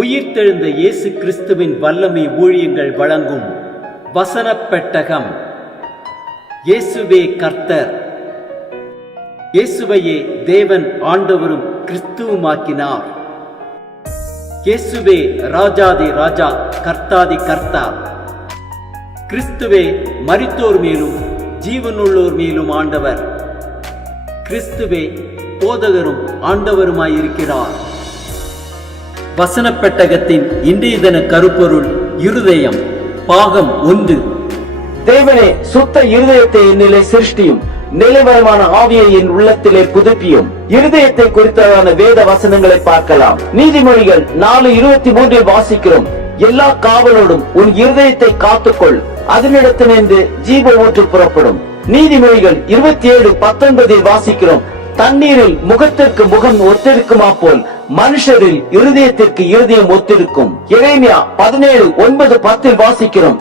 உயிர்த்தெழுந்த இயேசு கிறிஸ்துவின் வல்லமை ஊழியங்கள் வழங்கும் வசனப் பெட்டகம். இயேசுவே கர்த்தர். இயேசுவையே தேவன் ஆண்டவரும் கிறிஸ்துவுமாக்கினார். இயேசுவே ராஜாதி ராஜா, கர்த்தாதி கர்த்தா. கிறிஸ்துவே மரித்தோர் மேலும் ஜீவனுள்ளோர் மேலும் ஆண்டவர். கிறிஸ்துவே போதகரும் ஆண்டவருமாயிருக்கிறார். வசனப் பெட்டகத்தின் இன்றைய தின கருப்பொருள் இருதயம். பாகம் 1. தேவனே, சுத்த இருதயத்தை என்னிலே சிருஷ்டியும், நிலைவரமான ஆவியை என் உள்ளத்திலே புதுப்பியும். இருதயத்தை குறித்ததான வேத வசனங்களை பார்க்கலாம். நீதிமொழிகள் 4:23 வாசிக்கிறோம், எல்லா காவலோடும் உன் இருதயத்தை காத்துக்கொள், அதனிடத்திலிருந்து ஜீவ ஊற்று புறப்படும். நீதிமொழிகள் 27:19 வாசிக்கிறோம், தண்ணீரில் முகத்திற்கு முகம் ஒத்திருக்குமா போல் மனுஷரில் இருதயத்திற்கு இருதயம் ஒத்திருக்கும். எரேமியா 17:9-10 வாசிக்கிறோம்,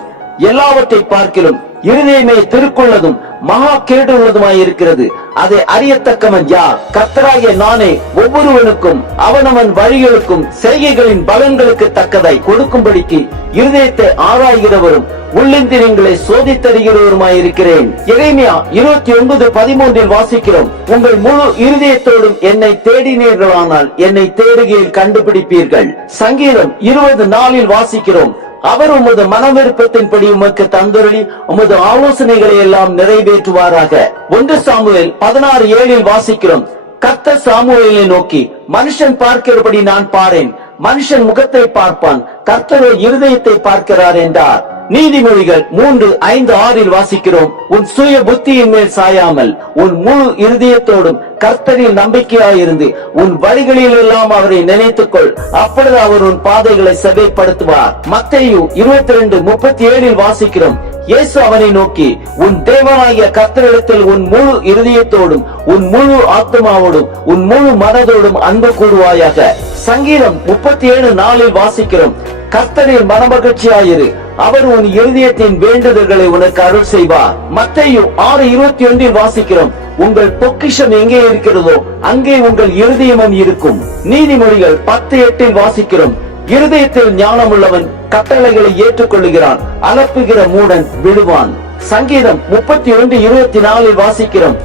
எல்லாவற்றை பார்க்கிறோம் இருதயமே திருக்குள்ளதும் மகா கேடுள்ளதுமாய் இருக்கிறது, அதை அறியத்தக்கவன் யார்? கர்த்தராகிய நானே ஒவ்வொருவனுக்கும் அவனவன் வழிகளுக்கும் செய்கைகளின் பலன்களுக்கு தக்கதாய் கொடுக்கும்படிக்கு இருதயத்தை ஆராய்கிறவரும் உள்ளிந்திரியங்களை சோதித்தறிகிறவருமாயிருக்கிறேன். எரேமியா 29:13 வாசிக்கிறோம், உங்கள் முழு இருதயத்தோடும் என்னை தேடினீர்களானால் என்னை தேடுகையில் கண்டுபிடிப்பீர்கள். சங்கீதம் 20:4 வாசிக்கிறோம், அவர் உமது மனவிருப்பத்தின்படி உமக்கு தந்தருளி உமது ஆலோசனைகளை எல்லாம் நிறைவேற்றுவாராக. 1 சாமுவேல் 16:7 வாசிக்கிறோம், கர்த்தர் சாமுவேலை நோக்கி, மனுஷன் பார்க்கிறபடி நான் பாரேன், மனுஷன் முகத்தை பார்ப்பான், கர்த்தரோ இருதயத்தை பார்க்கிறார் என்றார். நீதிமொழிகள் 3:5-6 வாசிக்கிறோம், உன் சுய புத்தியின் மேல் சாயாமல் உன் முழு இருதயத்தோடும் கர்த்தரில் நம்பிக்கையாயிருந்து உன் வழிகளில் எல்லாம் அவரை நினைத்துக்கொள், அப்பொழுது அவர் உன் பாதைகளை செவ்வைப்படுத்துவார். மத்தேயு 22:37 வாசிக்கிறோம், இயேசு அவனை நோக்கி, உன் தேவனாகிய கர்த்தரிடத்தில் உன் முழு இருதயத்தோடும் உன் முழு ஆத்மாவோடும் உன் முழு மனதோடும் அன்பு கூறுவாயாக. சங்கீதம் 37:4 வாசிக்கிறோம், கர்த்தரில் மனமகிழ்ச்சியாயிரு, அவர் உன் இருதயத்தின் வேண்டுதல்களை உனக்கு அருள் செய்வார். மத்தேயு 6:21 வாசிக்கிறோம், உங்கள் பொக்கிஷம் எங்கே இருக்கிறதோ அங்கே உங்கள் இருதயமும் இருக்கும். நீதிமொழிகள் 10:8 வாசிக்கிறோம், இருதயத்தில் ஞானம் உள்ளவன் கட்டளைகளை ஏற்றுக்கொள்ளுகிறான், அலப்புகிற மூடன் விழுவான். சங்கீதம் 31:24 வாசிக்கிறோம்,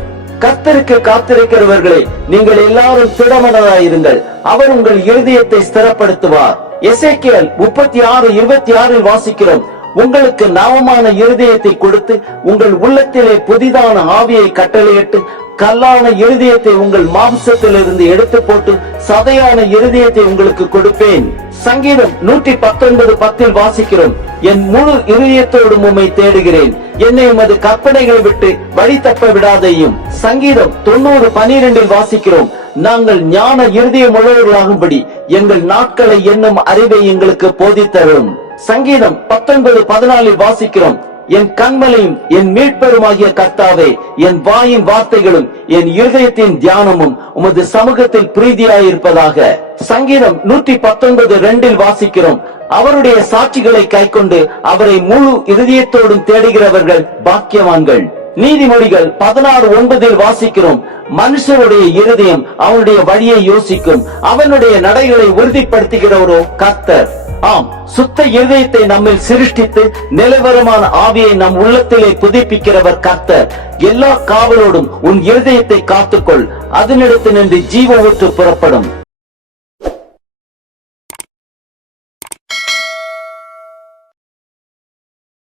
கர்த்தருக்கு காத்திருக்கிறவர்களே, நீங்கள் எல்லாரும் திடமனதாயிருங்கள், அவர் உங்கள் இருதயத்தை ஸ்திரப்படுத்துவார். எசேக்கியேல் 36:26 வாசிக்கிறோம், உங்களுக்கு நவமான இருதயத்தை கொடுத்து உங்கள் உள்ளத்திலே புதிதான ஆவியை கட்டளையிட்டு கல்லான இருதயத்தை உங்கள் மாம்சத்திலிருந்து எடுத்து போட்டு சதையான இருதயத்தை உங்களுக்கு கொடுப்பேன். சங்கீதம் 119:10 வாசிக்கிறோம், என் முழு இருதயத்தோடும் உம்மை தேடுகிறேன், என்னை உமது கற்பனைகளை விட்டு வழி தப்ப விடாதையும். சங்கீதம் 90:12 வாசிக்கிறோம், நாங்கள் ஞான இருதயம் உள்ளவர்களாகும்படி எங்கள் நாட்களை என்னும் அறிவை எங்களுக்கு போதித்தரும். சங்கீதம் 19:14 வாசிக்கிறோம், என் கண்மலையும் என் மீட்பருமாகிய கர்த்தாவே, என் வாயின் வார்த்தைகளும் என் இருதயத்தின் தியானமும் உமது சமூகத்தில் பிரீதியாயிருப்பதாக. சங்கீதம் 119:2 வாசிக்கிறோம், அவருடைய சாட்சிகளை கைக்கொண்டு அவரை முழு இருதயத்தோடும் தேடுகிறவர்கள் பாக்கியவான்கள். நீதிமொழிகள் 16:9 வாசிக்கிறோம், மனுஷருடைய இருதயம் அவனுடைய வழியை யோசிக்கும், அவனுடைய நடைகளை உறுதிப்படுத்துகிறவரோ கர்த்தர். ஆம், சுத்த இருதயத்தை நம்மில் சிருஷ்டித்து நிலவரமான ஆவியை நம் உள்ளத்திலே புதுப்பிக்கிறவர் கர்த்தர். எல்லா காவலோடும் உன் இருதயத்தை காத்துக்கொள், அதனிடத்தினின்று ஜீவ ஊற்று புறப்படும்.